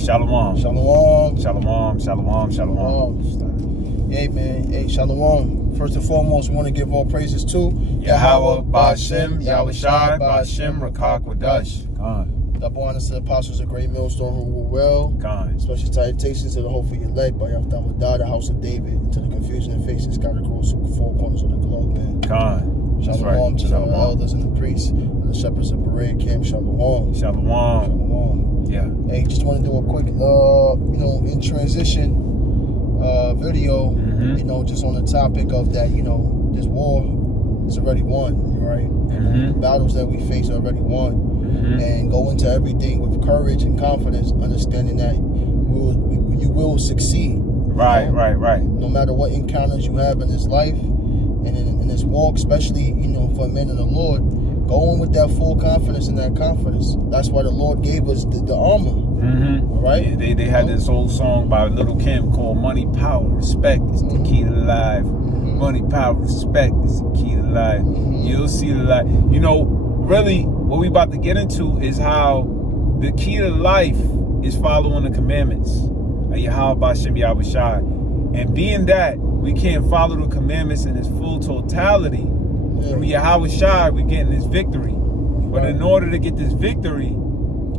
Shalom. Shalom. Shalom. Shalom. Shalom. Hey, man. Hey, shalom. First and foremost, we want to give all praises to Yahweh, Ba'Shem, Yahweh Shai, Ba'Shem, Rakak, Wadash. Double honors to the apostles of Great Millstone who were well. Special salutations to the hope for your leg by Yahweh, the house of David, and to the confusion and faces scattered across the four corners of the globe, man. Shalom to the elders and the priests and the shepherds of Berea Camp. Shalom. Shalom. Yeah. Hey, just want to do a quick, in transition video, just on the topic of that, this war is already won, right? And the battles that we face are already won. And go into everything with courage and confidence, understanding that you will succeed. Right. No matter what encounters you have in this life and in this walk, especially, for a man in the Lord, go in with that full confidence and that confidence. That's why the Lord gave us the armor. All right? Yeah, they had this old song by Little Kim called Money, Power, Respect is the key to life. Money, power, respect is the key to life. You'll see the light. Really, what we about to get into is how the key to life is following the commandments of Yahweh, Ba'Shem, Yahweh Shai. And being that we can't follow the commandments in its full totality, through Yahweh Shai, we're getting this victory. But in order to get this victory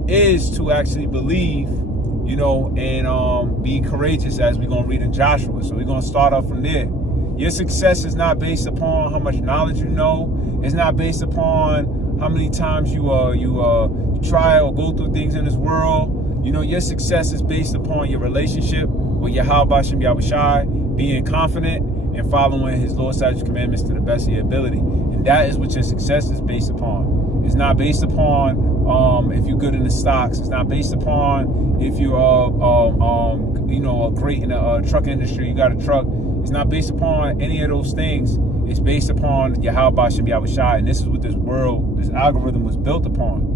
is to actually believe, and be courageous, as we're going to read in Joshua. So we're going to start off from there. Your success is not based upon how much knowledge you know. It's not based upon how many times you try or go through things in this world. Your success is based upon your relationship with Yahweh, Ba'Shem, Yahweh Shai, being confident and following his Lord's statutes commandments to the best of your ability. And that is what your success is based upon. It's not based upon if you're good in the stocks. It's not based upon if you're great in the truck industry, you got a truck. It's not based upon any of those things. It's based upon Yahweh, Ba'Shem, Yahweh Shai. And this is what this algorithm was built upon.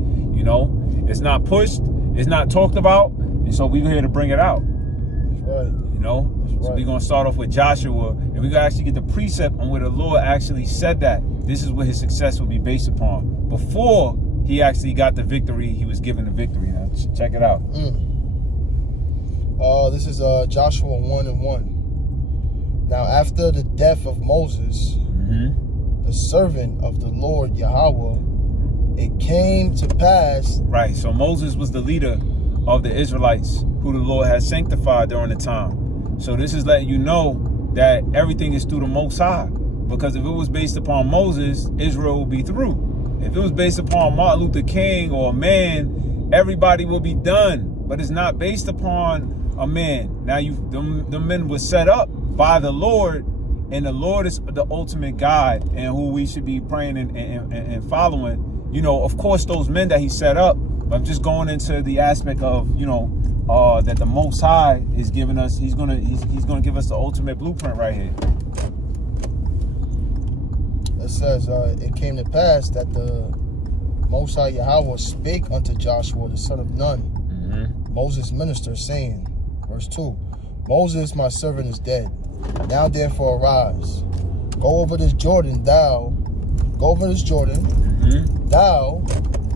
It's not pushed, it's not talked about, and so we're here to bring it out. That's right. So we're going to start off with Joshua, and we're going to actually get the precept on where the Lord actually said that this is what his success will be based upon. Before he actually got the victory, he was given the victory. Now, check it out. This is Joshua 1:1. Now, after the death of Moses, the servant of the Lord Yahweh, it came to pass. Right, so Moses was the leader of the Israelites who the Lord had sanctified during the time. So this is letting you know that everything is through the Most High. Because if it was based upon Moses, Israel would be through. If it was based upon Martin Luther King or a man, everybody will be done. But it's not based upon a man. Now, the men were set up by the Lord, and the Lord is the ultimate guide and who we should be praying and following. Of course, those men that he set up, but I'm just going into the aspect of, that the Most High is giving us, he's gonna give us the ultimate blueprint right here. It says, it came to pass that the Most High Yahweh spake unto Joshua, the son of Nun, Moses' minister, saying, verse 2, Moses, my servant, is dead. Now therefore arise, go over this Jordan, thou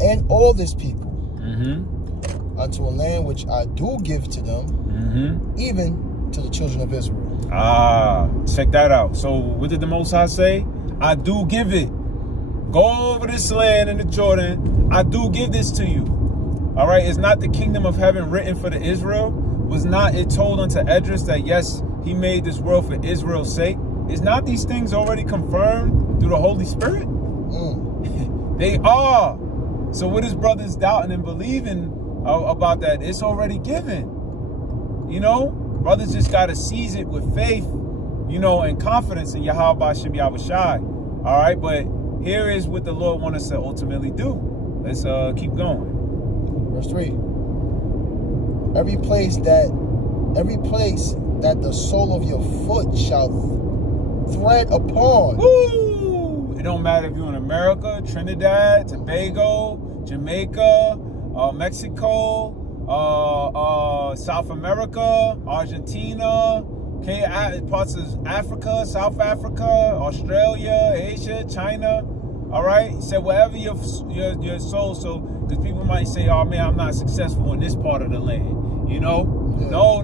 and all this people, unto a land which I do give to them, even to the children of Israel. Check that out. So what did the Most High say? I do give it. Go over this land in the Jordan. I do give this to you. All right, it's not the kingdom of heaven written for the Israel. Was not it told unto Esdras that yes, he made this world for Israel's sake? Is not these things already confirmed through the Holy Spirit? They are. So what is brothers doubting and believing about that? It's already given. Brothers just got to seize it with faith, and confidence in Yahweh, Ba'Shem, Yahweh Shai. All right, but here is what the Lord wants us to ultimately do. Let's keep going. Verse 3. Every place that the sole of your foot shall tread upon. Woo! It don't matter if you're in America, Trinidad, Tobago, Jamaica, Mexico, South America, Argentina, parts of Africa, South Africa, Australia, Asia, China, All right. He said, wherever your soul. So, because people might say, oh man, I'm not successful in this part of the land. You know? Yeah. No.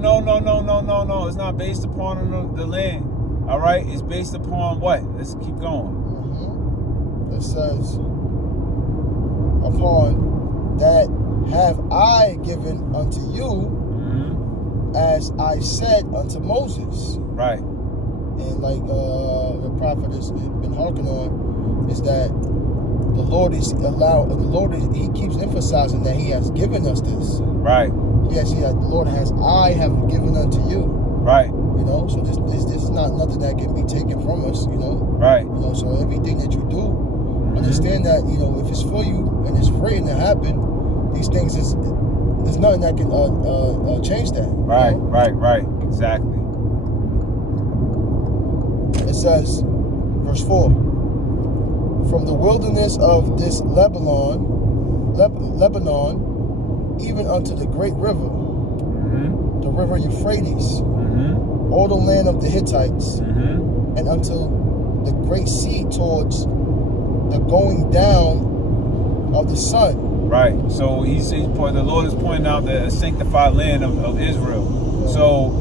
It's not based upon the land. All right. It's based upon what? Let's keep going. It says, upon that have I given unto you, as I said unto Moses. Right. And like the prophet has been harking on, is that the Lord he keeps emphasizing that he has given us this. Right. Yes, the Lord has, I have given unto you. Right. You know, so this is not nothing that can be taken from us, you know. Right. You know, so everything that you do, understand that, you know, if it's for you and it's written to happen, these things there's nothing that can change that. Right, you know? right. Exactly. It says, verse 4, from the wilderness of this Lebanon, even unto the great river, the river Euphrates, all the land of the Hittites, and unto the great sea towards the going down of the sun. Right. So the Lord is pointing out the sanctified land of Israel. Yeah. So,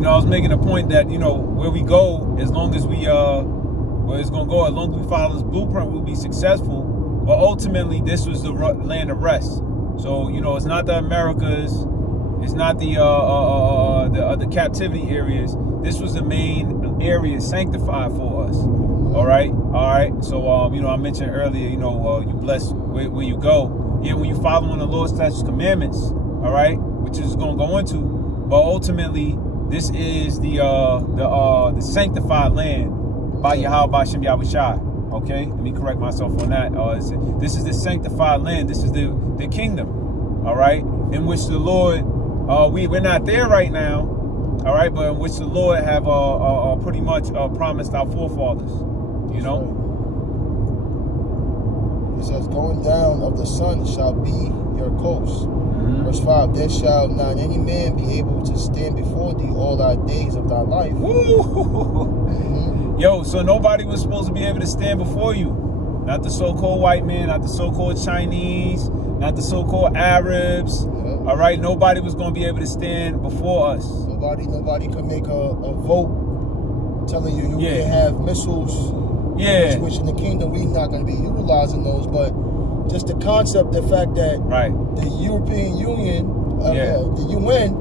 I was making a point that, where we go, as long as we where it's gonna go, as long as we follow this blueprint, we'll be successful. But ultimately, this was the land of rest. So, it's not the Americas, it's not the captivity areas. This was the main area sanctified for us. All right. So, I mentioned earlier, you bless where you go. Yeah, when you following the Lord's statutes, commandments. All right, which is going to go into. But ultimately, this is the sanctified land by Yahweh Hashem Yahushua. Okay, let me correct myself on that. This is the sanctified land. This is the kingdom. All right, in which the Lord, we're not there right now. All right, but in which the Lord have pretty much promised our forefathers. You know. It says, going down of the sun shall be your coast. Verse 5, there shall not any man be able to stand before thee all thy days of thy life. Yo, so nobody was supposed to be able to stand before you. Not the so-called white man, not the so-called Chinese, not the so-called Arabs. All right, nobody was going to be able to stand before us. Nobody could make a vote telling you can't have missiles. Yeah. Which in the kingdom we're not going to be utilizing those, but just the concept, the fact that the European Union, the UN,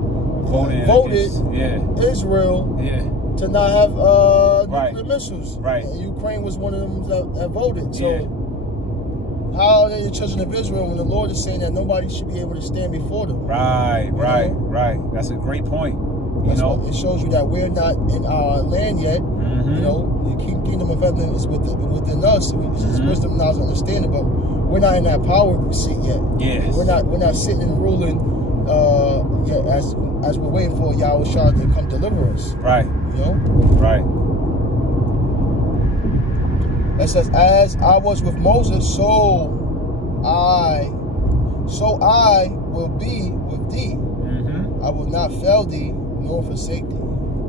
voted Israel to not have nuclear missiles. Right. And Ukraine was one of them that voted. So how are they the children of Israel when the Lord is saying that nobody should be able to stand before them? Right. That's a great point. It shows you that we're not in our land yet. You know, the kingdom of heaven is within us. It's wisdom, knowledge, and understanding, but we're not in that power seat yet. Yes. We're not sitting and ruling as we're waiting for Yahushua to come deliver us. Right. You know? Right. It says, as I was with Moses, so I will be with thee. I will not fail thee nor forsake thee.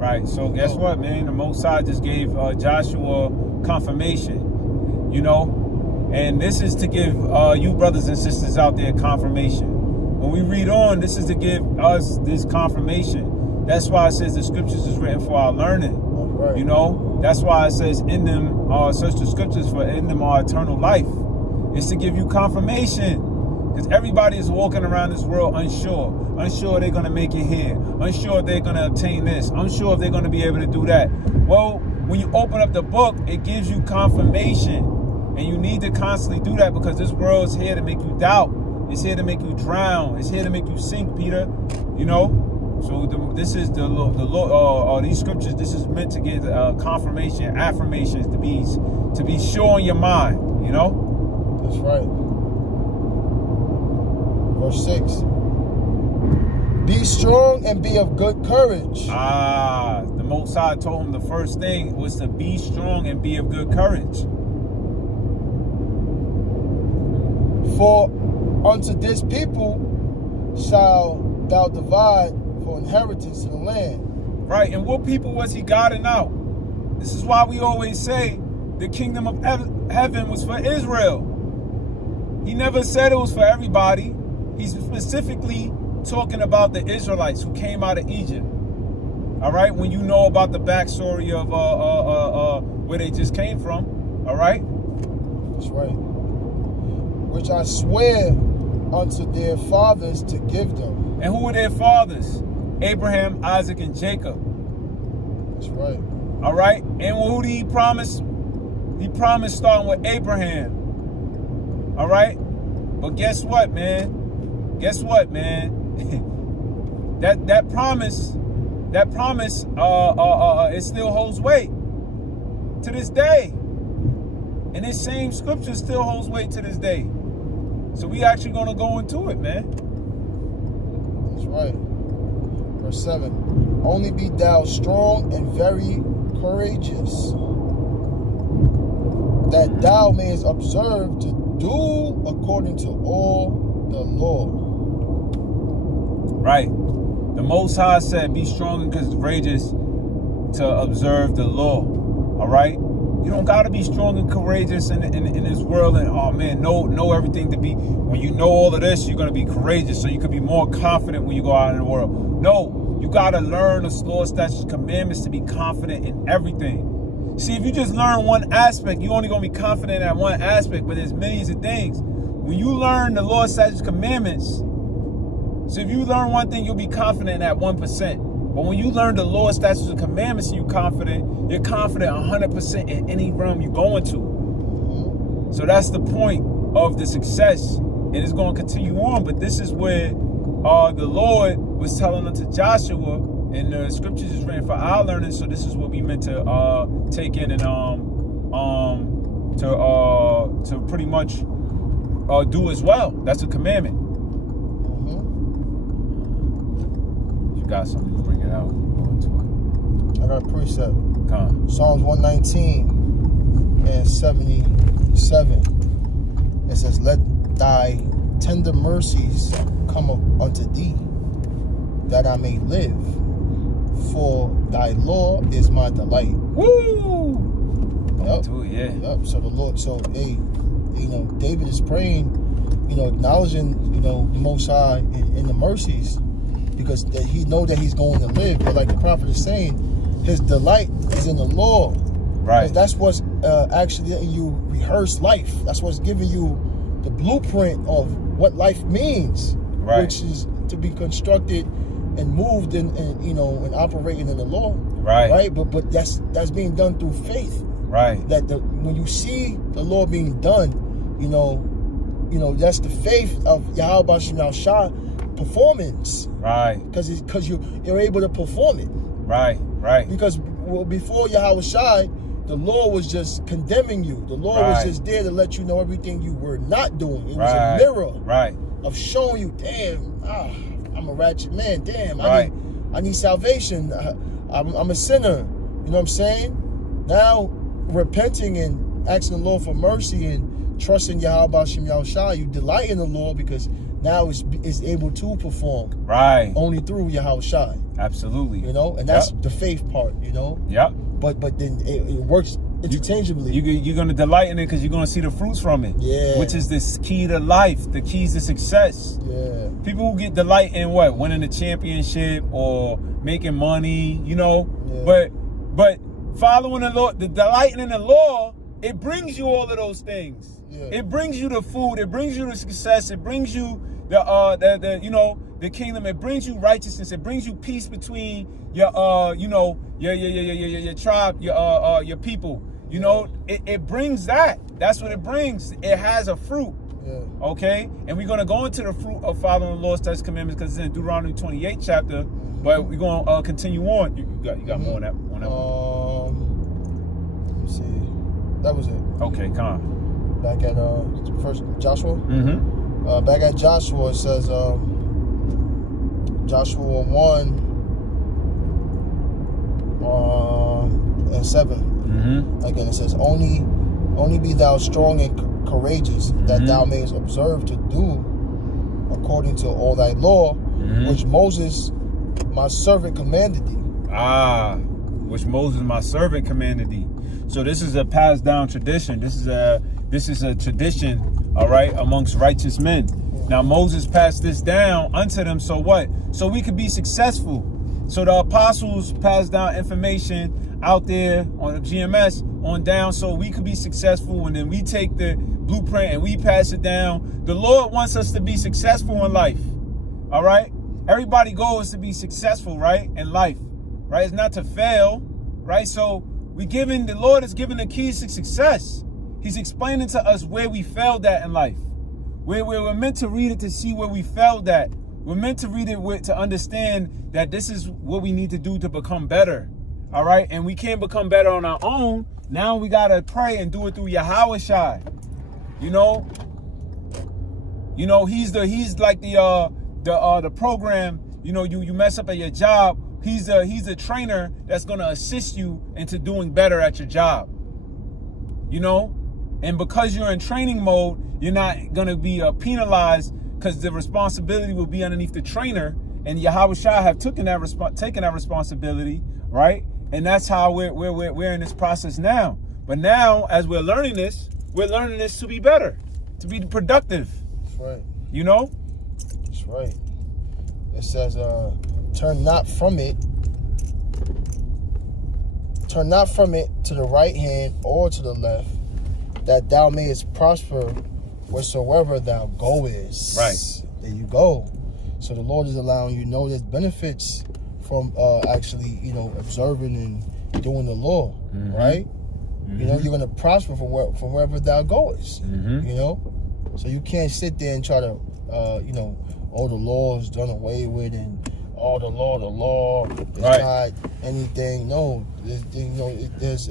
Right. So guess what, man? The Most High just gave Joshua confirmation. And this is to give you brothers and sisters out there confirmation. When we read on, this is to give us this confirmation. That's why it says the scriptures is written for our learning. Right. That's why it says in them search the scriptures, for in them are eternal life. It's to give you confirmation. Because everybody is walking around this world unsure they're going to make it here, unsure they're going to obtain this, unsure if they're going to be able to do that. Well, when you open up the book, it gives you confirmation, and you need to constantly do that, because this world is here to make you doubt. It's here to make you drown. It's here to make you sink, Peter. So this is the Lord. These scriptures. This is meant to give confirmation, affirmations, to be sure in your mind. That's right. Verse 6. Be strong and be of good courage. The Most High told him the first thing was to be strong and be of good courage. For unto this people shalt thou divide for inheritance in the land. Right, and what people was he guiding out? This is why we always say, the kingdom of heaven was for Israel. He never said it was for everybody. He's specifically talking about the Israelites who came out of Egypt. All right, when you know about the backstory of where they just came from. All right. That's right. Which I swear unto their fathers to give them. And who were their fathers? Abraham, Isaac, and Jacob. That's right. All right. And who did he promise? He promised starting with Abraham. All right. But guess what, man? Guess what, man? that promise, it still holds weight to this day. And this same scripture still holds weight to this day. So we actually gonna go into it, man. That's right. Verse 7. Only be thou strong and very courageous, that thou mayest observe to do according to all the law. Right. The Most High said, be strong and courageous to observe the law. All right. You don't got to be strong and courageous in this world and, oh man, know everything to be. When you know all of this, you're going to be courageous so you can be more confident when you go out in the world. No, you got to learn the law, statutes, commandments to be confident in everything. See, if you just learn one aspect, you're only going to be confident at one aspect, but there's millions of things. When you learn the law, statutes, commandments, so if you learn one thing, you'll be confident at 1%. But when you learn the law, statutes, and commandments, you're confident 100% in any realm you go into. So that's the point of the success. And it's going to continue on. But this is where the Lord was telling unto Joshua, and the scriptures is written for our learning. So this is what we meant to take in and to pretty much do as well. That's a commandment. If you got something, you bring it out. Go into it. I got a precept. Come. Psalms 119 and 77. It says, let thy tender mercies come up unto thee, that I may live. For thy law is my delight. Woo! Yep. Do it, yeah. Yep. So the Lord, hey, David is praying, acknowledging, the Most High in the mercies, because that he know that he's going to live. But like the prophet is saying, his delight is in the law. Right. Because that's what's actually letting you rehearse life. That's what's giving you the blueprint of what life means. Right. Which is to be constructed and moved and operating in the law. Right. Right. But that's being done through faith. Right. That when you see the law being done, that's the faith of Yahweh Shem Shah performance. Right. Because you're able to perform it. Right. Right. Because before Yahweh Shai, the law was just condemning you. The law was just there to let you know everything you were not doing. It was a mirror of showing you, damn, I'm a ratchet man. Damn, I need salvation. I'm a sinner. You know what I'm saying? Now, repenting and asking the Lord for mercy and trusting Yahweh Shem Yahushua, you delight in the Lord because now it's able to perform. Right. Only through Yahushua. Absolutely. And that's the faith part, Yep. But then it works interchangeably. You're going to delight in it because you're going to see the fruits from it. Yeah. Which is the key to life, the keys to success. Yeah. People who get delight in what? Winning a championship or making money, Yeah. But following the law, the delighting in the law, it brings you all of those things. Yeah. It brings you the food. It brings you the success. It brings you the kingdom. It brings you righteousness. It brings you peace between your tribe, your people. It brings that. That's what it brings. It has a fruit. Yeah. Okay, and we're gonna go into the fruit of following the Lord's statutes, commandments because it's in Deuteronomy 28 chapter. But we're gonna continue on. You got more on that. Let me see. That was it. Okay, come on. Back at first Joshua. Mm-hmm. Back at Joshua, it says Joshua 1 and 7. Mm-hmm. Again, it says, only be thou strong and courageous, that thou mayest observe to do according to all thy law, which Moses my servant commanded thee. Which Moses my servant commanded thee. So this is a passed down tradition. This is a tradition, all right, amongst righteous men. Now Moses passed this down unto them. So what? So we could be successful. So the apostles passed down information out there on the GMS on down, so we could be successful. And then we take the blueprint and we pass it down. The Lord wants us to be successful in life. All right. Everybody's goal is to be successful, right? In life, right? It's not to fail, right? So the Lord is giving the keys to success. He's explaining to us where we failed at in life. We're meant to read it to see where we failed at. We're meant to read it to understand that this is what we need to do to become better. All right. And we can't become better on our own. Now we got to pray and do it through Yahweh Shai. You know, he's like the program, you mess up at your job. He's a trainer that's going to assist you into doing better at your job. And because you're in training mode, you're not going to be penalized, because the responsibility will be underneath the trainer, and Yahweh Shai have taken that responsibility, right? And that's how we're in this process now. But now, as we're learning this to be better, to be productive. That's right. That's right. It says, turn not from it to the right hand or to the left, that thou mayest prosper wheresoever thou goest. Right. There you go. So the Lord is allowing you to know there's benefits from actually, observing and doing the law, right? Mm-hmm. You're going to prosper from wherever thou goest, So you can't sit there and try to, the law is done away with, and the law is not anything. No, there's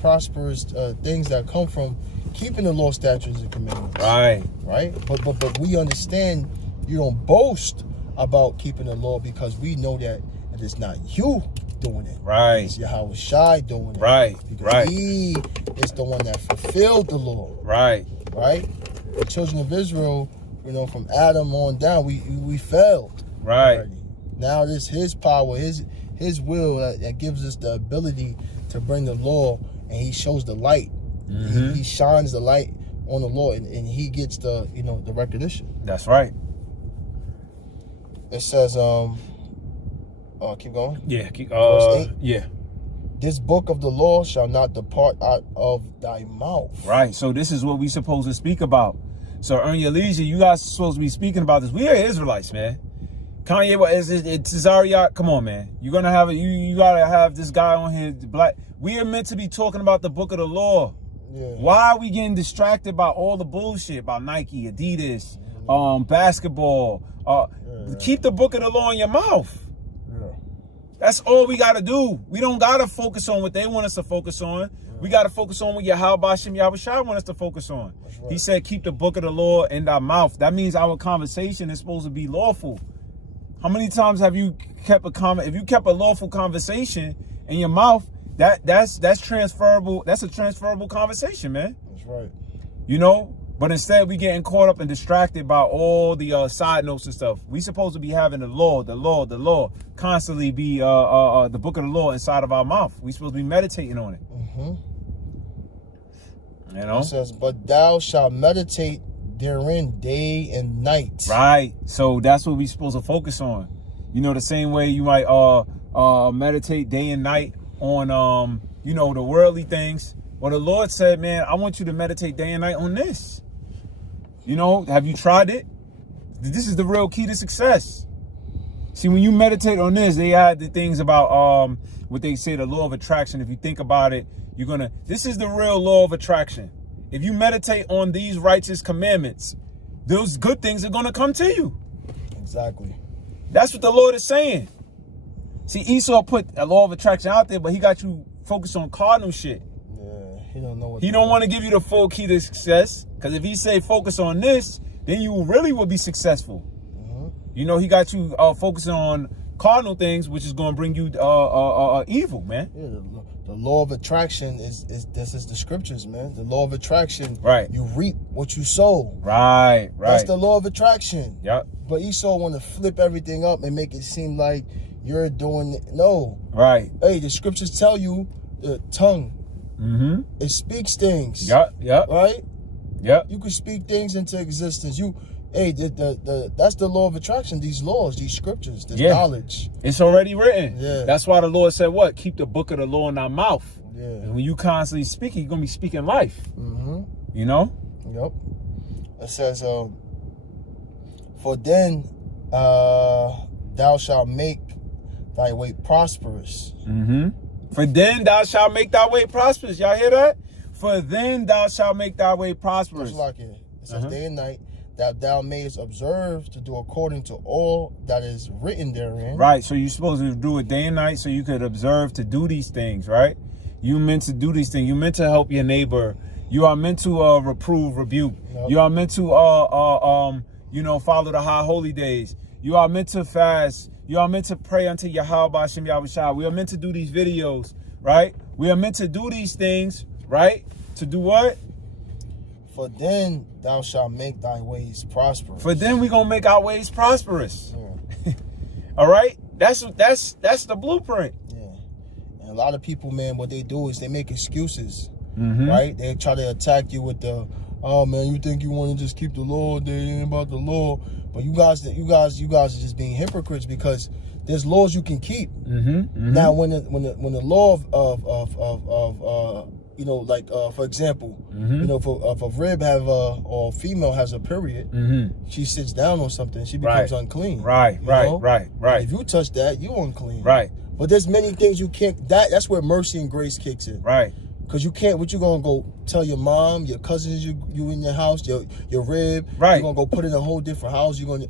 prosperous things that come from keeping the law, statutes, and commandments. Right. But we understand you don't boast about keeping the law, because we know that it is not you doing it. Right. It's Yahweh Shai doing it. Right. Because he is the one that fulfilled the law. Right. Right. The children of Israel, from Adam on down, we failed. Right. Already. Now it's his power, his will that gives us the ability to bring the law, and he shows the light. Mm-hmm. He shines the light on the law, and he gets the the recognition. That's right. It says, keep going. Yeah. Verse 8. Yeah. This book of the law shall not depart out of thy mouth. Right. So this is what we supposed to speak about. So earn your leisure. You guys are supposed to be speaking about this. We are Israelites, man. Kanye, it's Zariah. Come on, man. You're gonna have you gotta have this guy on here. Black. We are meant to be talking about the book of the law. Yeah. Why are we getting distracted by all the bullshit about Nike, Adidas, basketball? Keep the book of the law in your mouth. Yeah. That's all we gotta do. We don't gotta focus on what they want us to focus on. Yeah. We gotta focus on what Yahweh Shai want us to focus on. Right. He said, keep the book of the law in thy mouth. That means our conversation is supposed to be lawful. How many times have you kept if you kept a lawful conversation in your mouth, that's transferable. That's a transferable conversation, man. That's right. But instead we getting caught up and distracted by all the side notes and stuff. We supposed to be having the law, constantly be the book of the law inside of our mouth. We supposed to be meditating on it. Mm-hmm. It says, but thou shalt meditate therein day and night. Right. So that's what we supposed to focus on. The same way you might meditate day and night on the worldly things. Well, the Lord said, man, I want you to meditate day and night on this. Have you tried it? This is the real key to success. See, when you meditate on this, they add the things about what they say, the law of attraction. If you think about it, this is the real law of attraction. If you meditate on these righteous commandments, those good things are going to come to you. Exactly. That's what the Lord is saying. See, Esau put a law of attraction out there, but he got you focused on cardinal shit. Yeah, he don't know what. He don't want to give you the full key to success, because if he say focus on this, then you really will be successful. Mm-hmm. He got you focusing on cardinal things, which is going to bring you evil, man. Yeah, the law of attraction is the scriptures, man. The law of attraction. Right. You reap what you sow. Right. That's the law of attraction. Yep. But Esau want to flip everything up and make it seem like you're doing it. No. Right. Hey, the scriptures tell you the tongue It speaks things. Yep. Right? Yep. You can speak things into existence. That's the law of attraction. These laws, these scriptures, this knowledge. It's already written. Yeah. That's why the Lord said, what? Keep the book of the law in our mouth. Yeah. And when you constantly speak, you're going to be speaking life. You know? Yep. It says, for then thou shalt make thy way prosperous. For then thou shalt make thy way prosperous. Y'all hear that? For then thou shalt make thy way prosperous. That's like it. It says day and night, that thou mayest observe to do according to all that is written therein. Right. So you're supposed to do it day and night so you could observe to do these things, right? You meant to do these things. You meant to help your neighbor. You are meant to reprove, rebuke. You are meant to follow the high holy days. You are meant to fast. You are meant to pray unto Yahweh Hashem Yahushua. We are meant to do these videos, right? We are meant to do these things, right? To do what? For then thou shalt make thy ways prosperous. For then we're gonna make our ways prosperous. Yeah. All right? That's the blueprint. Yeah. And a lot of people, man, what they do is they make excuses. Right? They try to attack you with the, oh man, you think you want to just keep the law, they ain't about the law. But you guys are just being hypocrites, because there's laws you can keep. Now when the law of for example, if a rib or female has a period, she sits down on something, she becomes unclean. Right. If you touch that, you unclean. Right. But there's many things you can't. That's where mercy and grace kicks in. Right. Because you can't. What you gonna go tell your mom, your cousins, you in your house, your rib. Right. You're gonna go put it in a whole different house. You're gonna.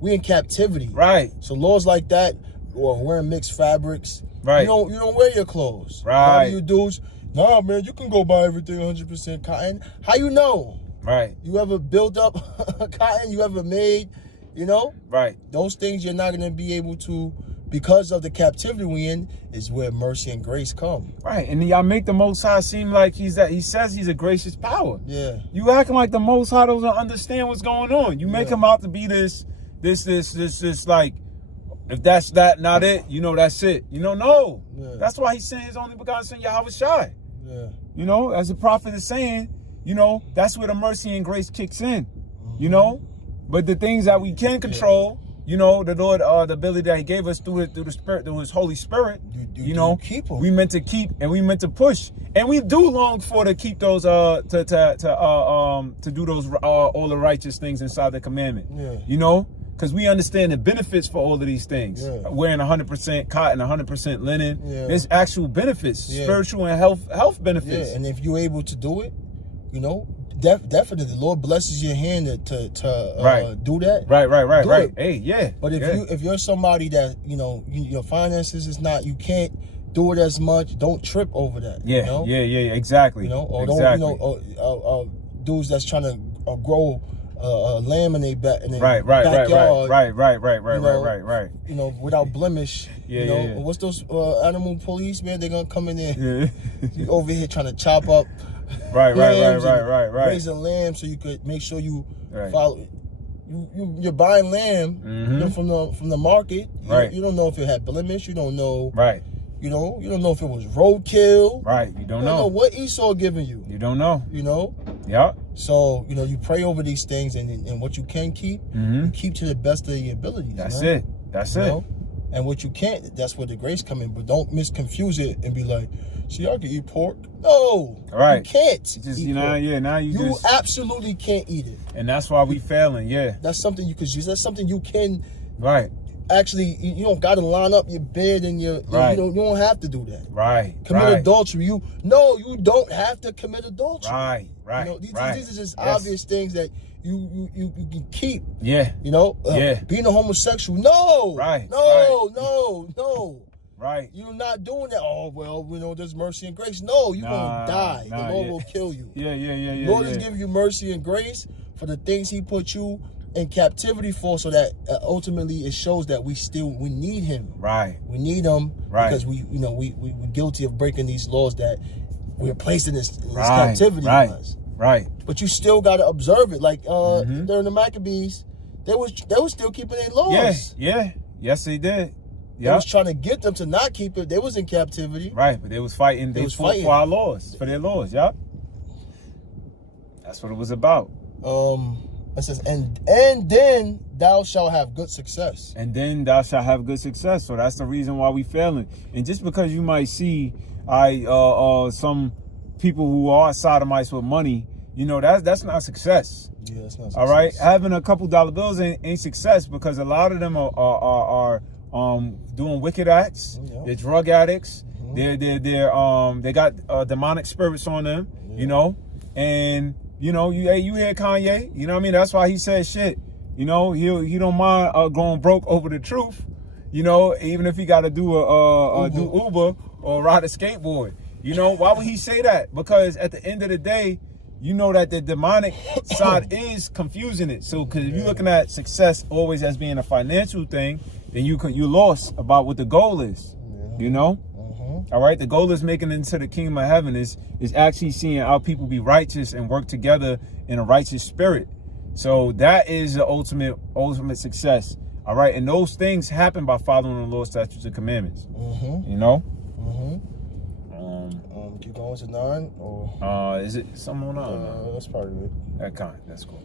We in captivity. Right. So laws like that, or wearing mixed fabrics. Right. You don't wear your clothes. Right. All you do is, nah, man, you can go buy everything 100% cotton. How you know? Right. You ever built up cotton? You ever made? Right. Those things you're not gonna be able to. Because of the captivity we in, is where mercy and grace come. Right, and y'all make the Most High seem like he says he's a gracious power. Yeah. You acting like the Most High doesn't understand what's going on. You make him out to be this like, if that's not it, that's it. No. Yeah. That's why he sent his only begotten son, Yahweh Shai. Yeah. As the prophet is saying, that's where the mercy and grace kicks in. But the things that we can control. The Lord, the ability that he gave us through the Spirit, through his Holy Spirit, keep we meant to keep and we meant to push. And we do long for to keep those, to do those, all the righteous things inside the commandment. Yeah. Because we understand the benefits for all of these things. Yeah. Wearing 100% cotton, 100% linen. Yeah. There's actual benefits, spiritual and health benefits. Yeah. And if you're able to do it, definitely the Lord blesses your hand to do that. Right. Hey, yeah. But if you're somebody that your finances is not, you can't do it as much. Don't trip over that. Yeah, yeah, exactly. Or exactly. Don't dudes that's trying to grow a lamb in their backyard. Right. Without blemish. Yeah. What's those animal police, man? They're gonna come in there. Yeah. You over here trying to chop up. Right. Raise a lamb so you could make sure you follow. You're buying lamb from the market. You don't know if it had blemish. You don't know. Right. You don't know if it was roadkill. Right. You don't know what Esau giving you. You don't know. Yeah. So you pray over these things, and what you can keep, you keep to the best of your abilities. That's it. And what you can't, that's where the grace come in. But don't misconfuse it and be like, see, I can eat pork. No, you can't. Just eat pork. Now you absolutely can't eat it. And that's why we failing. Yeah, that's something you could use. That's something you can. Right. Actually, you don't got to line up your bed and you don't have to do that. Right. Commit adultery. You don't have to commit adultery. Right. These are just obvious things that you can keep. Yeah. Being a homosexual. No. Right. No. Right. You're not doing that. Oh, well, there's mercy and grace. No, you're going to die. The Lord will kill you. Yeah. Lord is giving you mercy and grace for the things he put you in captivity for, so that ultimately it shows that we need him. Right. We need him because we're guilty of breaking these laws that we're placed in this captivity. Right. But you still got to observe it. Like during the Maccabees, they was still keeping their laws. Yeah. Yes, they did. They was trying to get them to not keep it. They was in captivity. Right, but they was fighting. They fought for our laws, for their laws. Yeah. That's what it was about. It says, and then thou shalt have good success. And then thou shalt have good success. So that's the reason why we failing. And just because you might see some people who are sodomites with money, you know, that's not success. Yeah, that's not success. All right, having a couple dollar bills ain't success, because a lot of them are doing wicked acts. Yeah. They're drug addicts. Mm-hmm. They got demonic spirits on them. Yeah. You know, and you know, you hear Kanye, you know what I mean? That's why he said shit. You know, he don't mind going broke over the truth. You know, even if he got to do do Uber or ride a skateboard. You know, why would he say that? Because at the end of the day, you know that the demonic side is confusing it. So, because if you're looking at success always as being a financial thing, then you lost about what the goal is. Yeah. You know. All right, the goal is making it into the kingdom of heaven is actually seeing our people be righteous and work together in a righteous spirit. So that is the ultimate success. All right, and those things happen by following the Lord's statutes and commandments. You know. Keep going to 9 or is it something on 9? That's part of it. That's cool.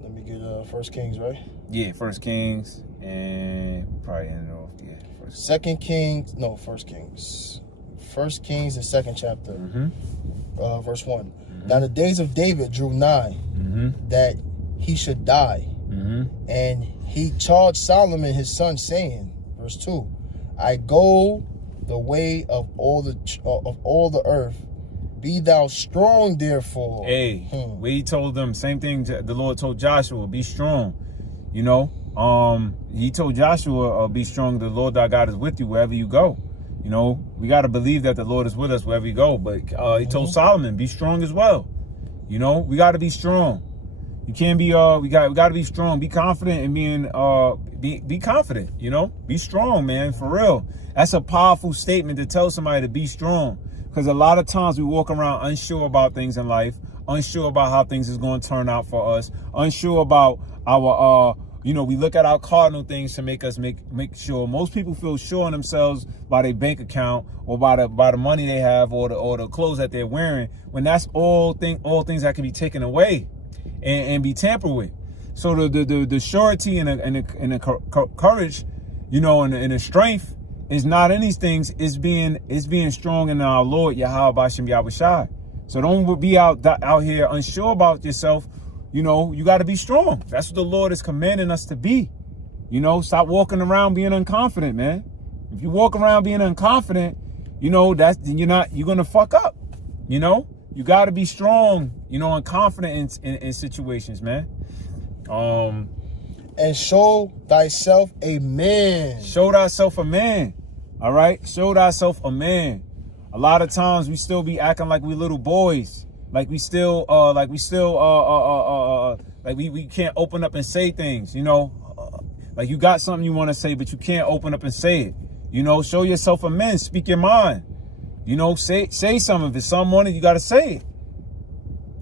Let me get 1 Kings, right? Yeah, 1 Kings, and probably end it off. Yeah. 1 Kings, the 2nd chapter, verse 1. Now the days of David drew nigh, that he should die, and he charged Solomon his son, saying, verse 2, I go the way of all the earth. Be thou strong, therefore. Hey, we told them same thing. The Lord told Joshua, be strong. You know, he told Joshua, be strong. The Lord thy God is with you wherever you go. You know, we got to believe that the Lord is with us wherever you go. But he told Solomon, be strong as well. You know, we got to be strong. You can't be, we got to be strong. Be confident in being, be confident, you know, be strong, man, for real. That's a powerful statement to tell somebody to be strong. Because a lot of times we walk around unsure about things in life, unsure about how things is going to turn out for us, unsure about our, you know, we look at our cardinal things to make us make sure. Most people feel sure in themselves by their bank account or by the money they have or the clothes that they're wearing, when that's all things that can be taken away and be tampered with. So the surety and the courage, you know, and the strength is not in these things. It's being strong in our Lord Yahweh Bashem Yahushai. So don't be out here unsure about yourself. You know, you got to be strong. That's what the Lord is commanding us to be. You know, stop walking around being unconfident, man. If you walk around being unconfident, you know, you're going to fuck up. You know, you got to be strong, you know, and confident in situations, man. And show thyself a man. Show thyself a man. All right. Show thyself a man. A lot of times we still be acting like we little boys. Like we can't open up and say things, you know, like you got something you want to say, but you can't open up and say it. You know, show yourself a man, speak your mind, you know, say some of it. Someone, you got to say it.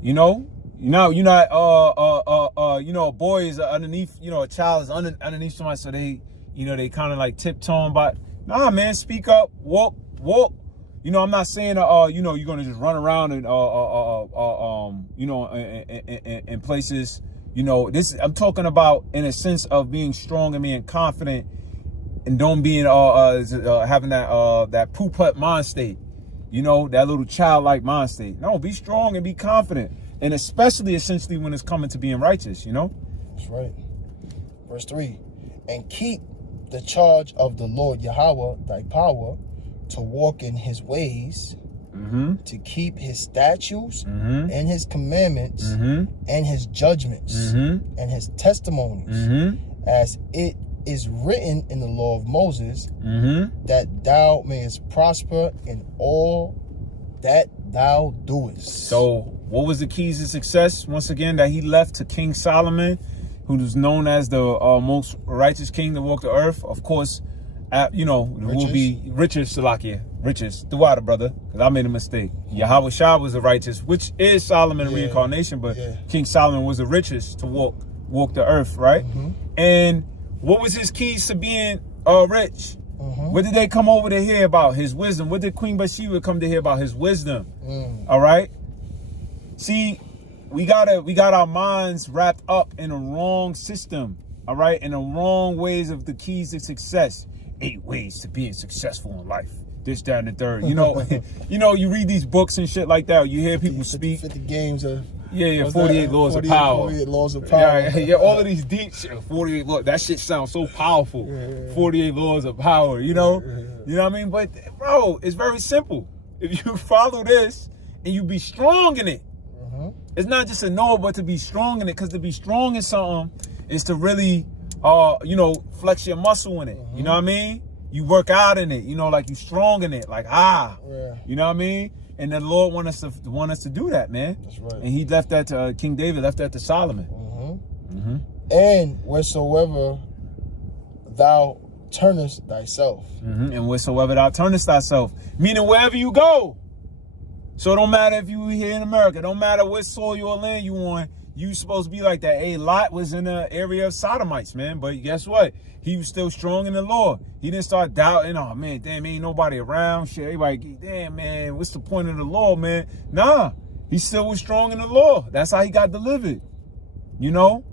You know, you're not, a boy is underneath, you know, a child is underneath somebody. So they, you know, they kind of like tiptoeing, but nah, man, speak up, walk. You know, I'm not saying, you know, you're going to just run around and, you know, in places, you know, I'm talking about in a sense of being strong and being confident and don't being, having that poop-hut mind state, you know, that little childlike mind state. No, be strong and be confident. And especially essentially when it's coming to being righteous, you know? That's right. Verse 3, and keep the charge of the Lord Yahweh, thy power, to walk in his ways, to keep his statutes and his commandments and his judgments and his testimonies, as it is written in the law of Moses, that thou mayest prosper in all that thou doest. So what was the keys to success? Once again, that he left to King Solomon, who was known as the most righteous king to walk the earth. Of course, you know, who will be richest throughout it, brother, because I made a mistake. Yahweh Shah was the righteous, which is Solomon reincarnation, but King Solomon was the richest to walk the earth, right? And what was his keys to being rich. What did they come over to hear about? His wisdom. What did Queen Bathsheba come to hear about? His wisdom. All right. See, we got our minds wrapped up in a wrong system. All right, in the wrong ways of the keys to success. 8 ways to being successful in life. This, that, and the third. You know, you read these books and shit like that. You hear people speak. 50 games of. Yeah, 48 laws of power. 48 laws of power. Yeah, all of these deep shit. 48 laws. That shit sounds so powerful. 48 laws of power, you know? You know what I mean? But, bro, it's very simple. If you follow this and you be strong in it, it's not just to know, but to be strong in it. Because to be strong in something is to really, flex your muscle in it. You know what I mean? You work out in it. You know, like you strong in it. Like, you know what I mean? And the Lord want us to do that, man. That's right. And he left that to King David, left that to Solomon. And wheresoever thou turnest thyself. And wheresoever thou turnest thyself. Meaning wherever you go. So it don't matter if you here in America. It don't matter what soil or land you on. You supposed to be like that. Hey, Lot was in the area of Sodomites, man. But guess what? He was still strong in the Lord. He didn't start doubting, oh, man, damn, ain't nobody around. Shit, everybody, damn, man, what's the point of the law, man? Nah, he still was strong in the Lord. That's how he got delivered, you know?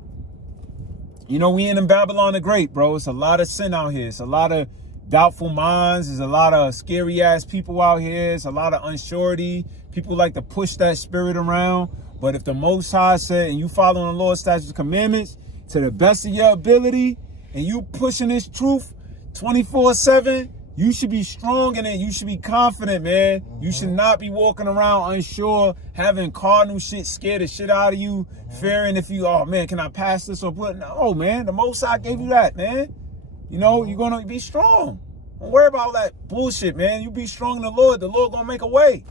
We in Babylon the Great, bro. It's a lot of sin out here. It's a lot of doubtful minds. There's a lot of scary-ass people out here. It's a lot of unsurety. People like to push that spirit around. But if the Most High said, and you following the Lord's statutes and commandments to the best of your ability, and you pushing this truth 24/7, you should be strong in it. You should be confident, man. You should not be walking around unsure, having cardinal shit, scared the shit out of you, fearing if you, oh man, can I pass this or put? No, man, the Most High gave you that, man. You're going to be strong. Don't worry about all that bullshit, man. You be strong in the Lord going to make a way.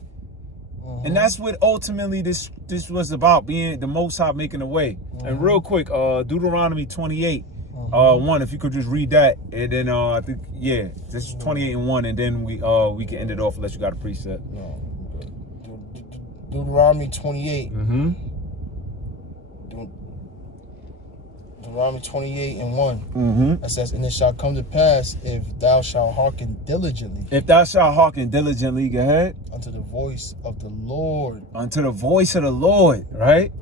And that's what ultimately this was about, being the Most High making a way. And real quick, Deuteronomy 28, 1, if you could just read that. And then I think, yeah, this is 28 and 1, and then we can end it off unless you got a preset. Deuteronomy 28. Deuteronomy 28 and 1. It says, and it shall come to pass, if thou shalt hearken diligently. If thou shalt hearken diligently, go ahead. Unto the voice of the Lord. Unto the voice of the Lord, right?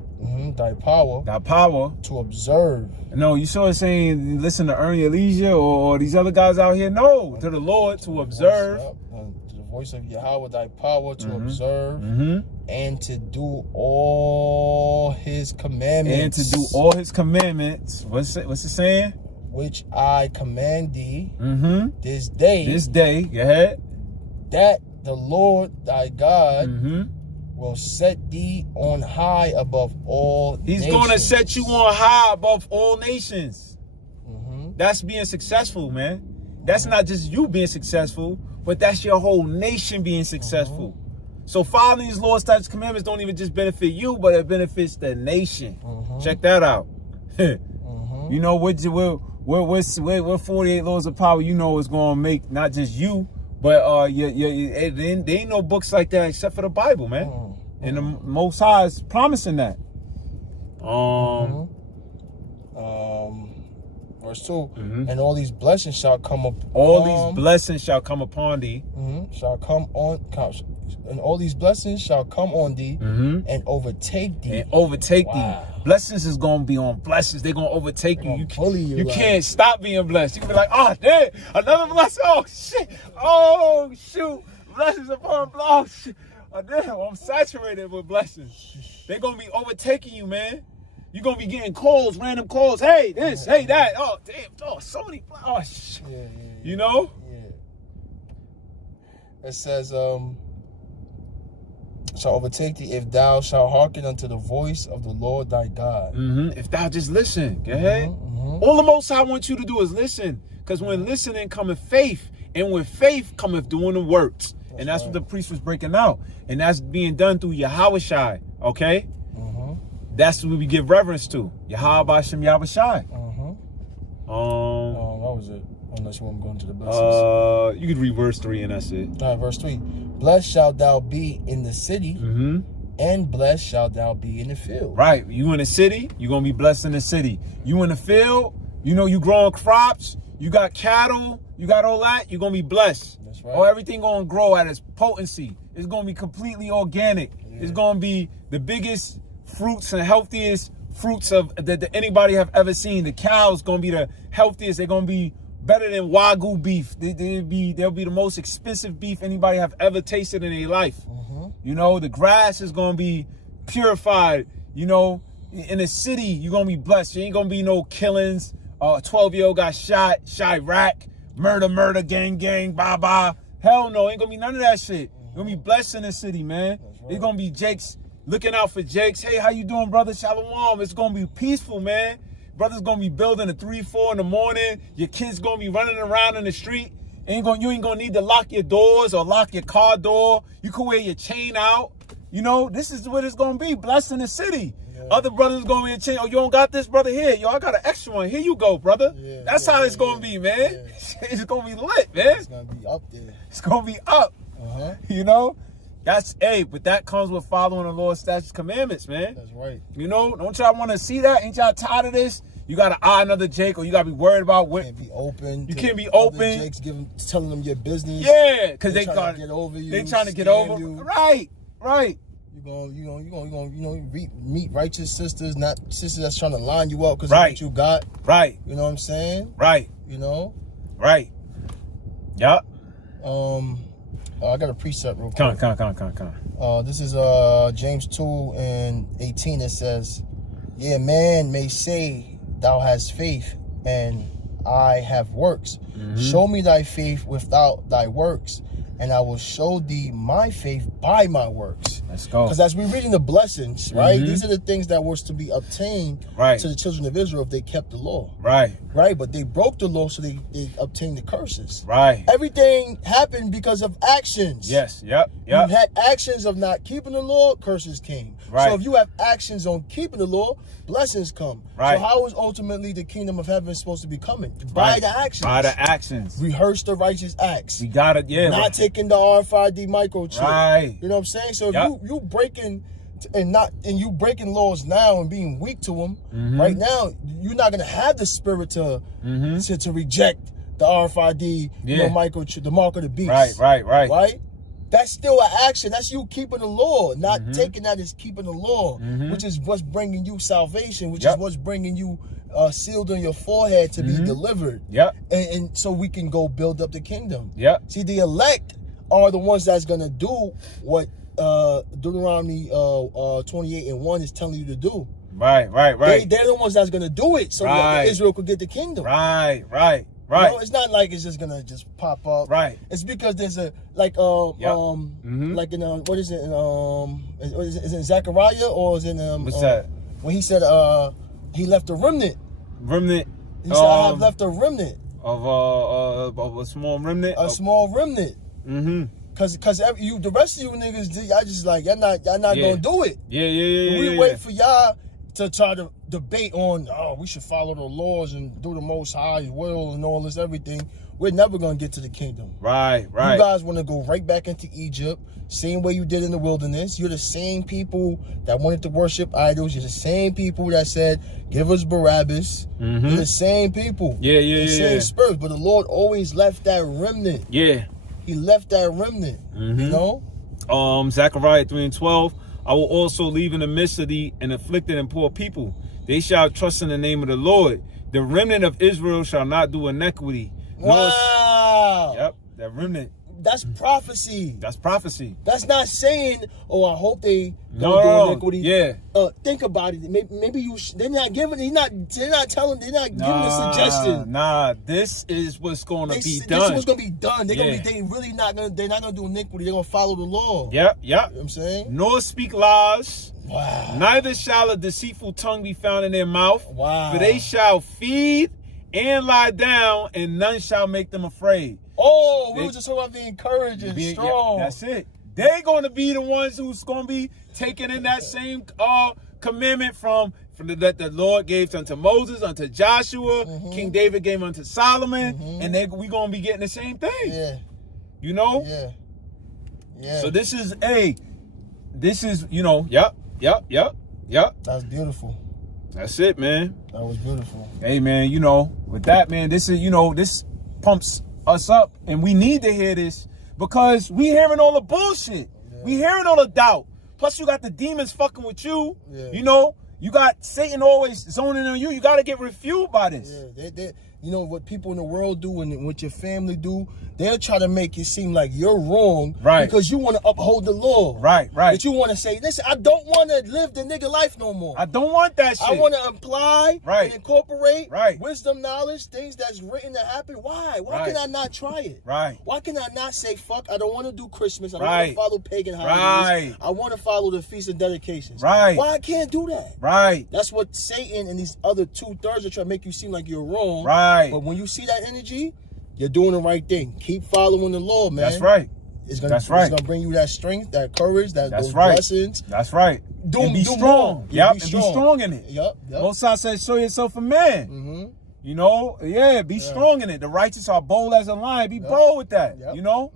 Thy power. Thy power. To observe. No, you saw it saying, listen to Ernie Elijah or these other guys out here. No, to the Lord to observe. To the voice of Yahweh, thy power to observe. And to do all his commandments. And to do all his commandments. What's it saying? Which I command thee this day. This day, go ahead. That the Lord thy God will set thee on high above all nations. He's going to set you on high above all nations. That's being successful, man. That's not just you being successful, but that's your whole nation being successful. So following these laws, statutes, commandments don't even just benefit you, but it benefits the nation. Check that out. You know, what 48 laws of power, you know, is going to make not just you, but there ain't no books like that except for the Bible, man. And the Most High is promising that. Verse 2, and all these blessings shall come upon. All these blessings shall come upon thee. And all these blessings shall come on thee and overtake thee. And overtake thee. Blessings is going to be on blessings. They're going to overtake you. You can't stop being blessed. You can be like, oh, damn, another blessing. Oh, shit. Oh, shoot. Blessings upon blessings. Oh, shit. Oh, damn, I'm saturated with blessings. They're going to be overtaking you, man. You're going to be getting calls, random calls. Hey, this, hey, that. Oh, damn. Oh, so many. Oh, shit. You know? It says, shall overtake thee if thou shalt hearken unto the voice of the Lord thy God. If thou just listen, go ahead. All the Most High wants you to do is listen. Because when listening cometh faith, and with faith cometh doing the works. And that's what the priest was breaking out. And that's being done through Yahweh Shai, okay? That's what we give reverence to. Yahweh Hashem Yahweh Shai. That was it. Unless you want to go into the blessings. You could read verse 3 and that's it. All right, verse 3. Blessed shalt thou be in the city, and blessed shalt thou be in the field. Right. You in the city, you're going to be blessed in the city. You in the field, you know, you growing crops, you got cattle, you got all that, you're going to be blessed. That's right. Or everything going to grow at its potency. It's going to be completely organic. Yeah. It's going to be the biggest fruits and healthiest fruits that anybody have ever seen. The cows going to be the healthiest. They're going to be better than Wagyu beef. They'll be the most expensive beef anybody have ever tasted in their life. You know, the grass is going to be purified. You know, in the city, you're going to be blessed. There ain't going to be no killings. 12-year-old got shot, Chirac, murder, gang, bye. Hell no, ain't going to be none of that shit. You're going to be blessed in the city, man. Right. It's going to be Jake's, looking out for Jake's. Hey, how you doing, brother? Shalom. It's going to be peaceful, man. Brother's going to be building at 3, 4 in the morning. Your kids going to be running around in the street. You ain't going to need to lock your doors or lock your car door. You can wear your chain out. You know, this is what it's going to be. Blessed in the city. Yeah. Other brothers going to wear a chain. Oh, you don't got this, brother? Here. Yo, I got an extra one. Here you go, brother. Yeah, that's how it's going to be, man. Yeah. It's going to be lit, man. It's going to be up there. It's going to be up. You know? But that comes with following the Lord's statutes, commandments, man. That's right. You know, don't y'all want to see that? Ain't y'all tired of this? You got to eye another Jake, or you got to be worried about what. You can't be open. You can't be open. Jakes telling them your business. Yeah, because they trying to get over you. They trying to get over you. Right. You gonna meet righteous sisters, not sisters that's trying to line you up because of what you got. Right. You know what I'm saying? Right. You know. Right. Yup. I got a precept real quick. Come. This is James 2:18. It says, "Yeah, man may say thou hast faith, and I have works. Show me thy faith without thy works, and I will show thee my faith by my works." Let's go. Because as we're reading the blessings, right? These are the things that was to be obtained to the children of Israel if they kept the law. Right. But they broke the law, so they obtained the curses. Right. Everything happened because of actions. Yes. Yep. You had actions of not keeping the law, curses came. Right. So if you have actions on keeping the law, blessings come. Right. So how is ultimately the kingdom of heaven supposed to be coming? By the actions. By the actions. Rehearse the righteous acts. We got it. Yeah. Not taking the RFID microchip. Right. You know what I'm saying? So if you breaking you breaking laws now and being weak to them, right now you're not gonna have the spirit to reject the RFID, microchip, the mark of the beast. Right. That's still an action. That's you keeping the law, not taking that as keeping the law, which is what's bringing you salvation, which is what's bringing you sealed on your forehead to be delivered. And so we can go build up the kingdom. See, the elect are the ones that's gonna do what Deuteronomy 28:1 is telling you to do. Right. They're the ones that's gonna do it, so that Israel could get the kingdom. Right. You know, it's not like it's just gonna just pop up. Right. It's because there's a like like in what is it? Is it Zechariah or is it what's that? When he said he left a remnant. He said I have left a remnant of a small remnant. A small remnant. Cause the rest of you niggas, I just like y'all not gonna do it. We wait for y'all to try to debate on, we should follow the laws and do the Most High's will and all this everything. We're never gonna get to the kingdom. Right. You guys want to go right back into Egypt, same way you did in the wilderness. You're the same people that wanted to worship idols. You're the same people that said, "Give us Barabbas." You're the same people. The same spirit. But the Lord always left that remnant. He left that remnant. You know. Zechariah 3:12. I will also leave in the midst of thee an afflicted and poor people. They shall trust in the name of the Lord. The remnant of Israel shall not do iniquity. Wow. That remnant. That's prophecy. That's not saying, I hope they don't do iniquity. Think about it. Maybe they're not giving. They're not giving a suggestion. This is what's going to be done. This is what's going to be done. They're not going to do iniquity. They're going to follow the law. You know what I'm saying? Nor speak lies. Wow. Neither shall a deceitful tongue be found in their mouth. Wow. For they shall feed and lie down, and none shall make them afraid. We were just talking about being encouraging, strong. That's it. They're going to be the ones who's going to be taking in that same commandment from that the Lord gave unto Moses, unto Joshua, King David gave unto Solomon, and we going to be getting the same thing. You know? So this is, That's beautiful. That's it, man. That was beautiful. Hey, man, you know, with that, man, this is, you know, this pumps us up, and we need to hear this because we hearing all the bullshit. Yeah. We hearing all the doubt. Plus, you got the demons fucking with you. Yeah. You know, you got Satan always zoning on you. You got to get refueled by this. Yeah, you know what people in the world do and what your family do, they'll try to make it seem like you're wrong, right? Because you want to uphold the law, right? But you want to say, listen, I don't want to live the nigga life no more. I don't want that shit. I want to apply and incorporate wisdom, knowledge, things that's written to happen. Why? Why can I not try it? Right. Why can I not say, fuck, I don't want to do Christmas. I don't want to follow pagan holidays. I want to follow the feasts and dedications. Right. Why I can't do that? Right. That's what Satan and these other 2/3 are trying to make you seem like you're wrong. Right. But when you see that energy, you're doing the right thing. Keep following the law, man. That's right. It's gonna bring you that strength, that courage, those blessings. That's right. And be strong. Yep. Be strong in it. Yep. Most I said, show yourself a man. Mm-hmm. You know, be strong in it. The righteous are bold as a lion. Be bold with that. You know,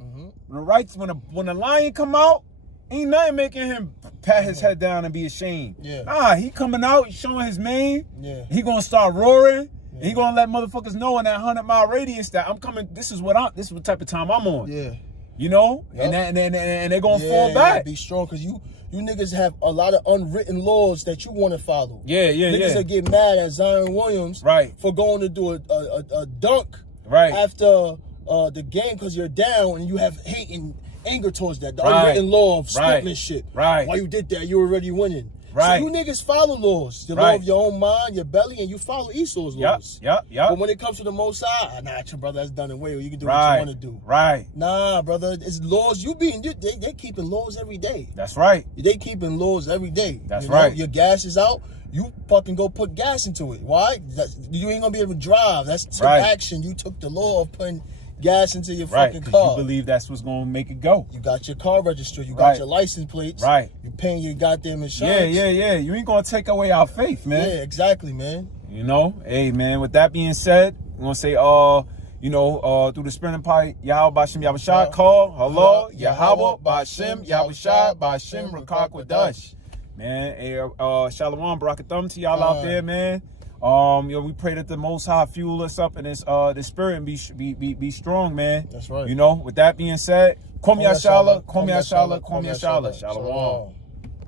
when the lion come out, ain't nothing making him pat his head down and be ashamed. Nah, he coming out, he showing his mane. He gonna start roaring. He gonna let motherfuckers know in that 100-mile radius that I'm coming. This is what type of time I'm on. You know, and they're gonna fall back. Be strong, cause you niggas have a lot of unwritten laws that you want to follow. Niggas will get mad at Zion Williams for going to do a dunk after the game because you're down and you have hate and anger towards that. The unwritten law of sportsmanship. Why you did that? You already winning. So you niggas follow laws. The law of your own mind, your belly, and you follow Esau's laws. But when it comes to the Most High, nah, your brother, that's done away with. You can do what you want to do. Nah, brother, it's laws. They keeping laws every day. That's right. They keeping laws every day. That's right. Your gas is out. You fucking go put gas into it. Why? You ain't gonna be able to drive. That's some action. You took the law of putting gas into your fucking car. You believe that's what's gonna make it go. You got your car registered. You got your license plates. You paying your goddamn insurance. Yeah. You ain't gonna take away our faith, man. Yeah, exactly, man. You know, hey, man. With that being said, I'm gonna say, through the spinning pipe, Yahweh Bashim Yahushua, call, hello, Yahweh Bashim Yahushua, Bashim Rakak Wadash. Man, hey, Shalom, Barakathum to y'all out there, man. We pray that the Most High fuel us up in this spirit and be strong, man. That's right. You know, with that being said, Kom Yashala, Kom Yashala, Kom Yashala. Shalom.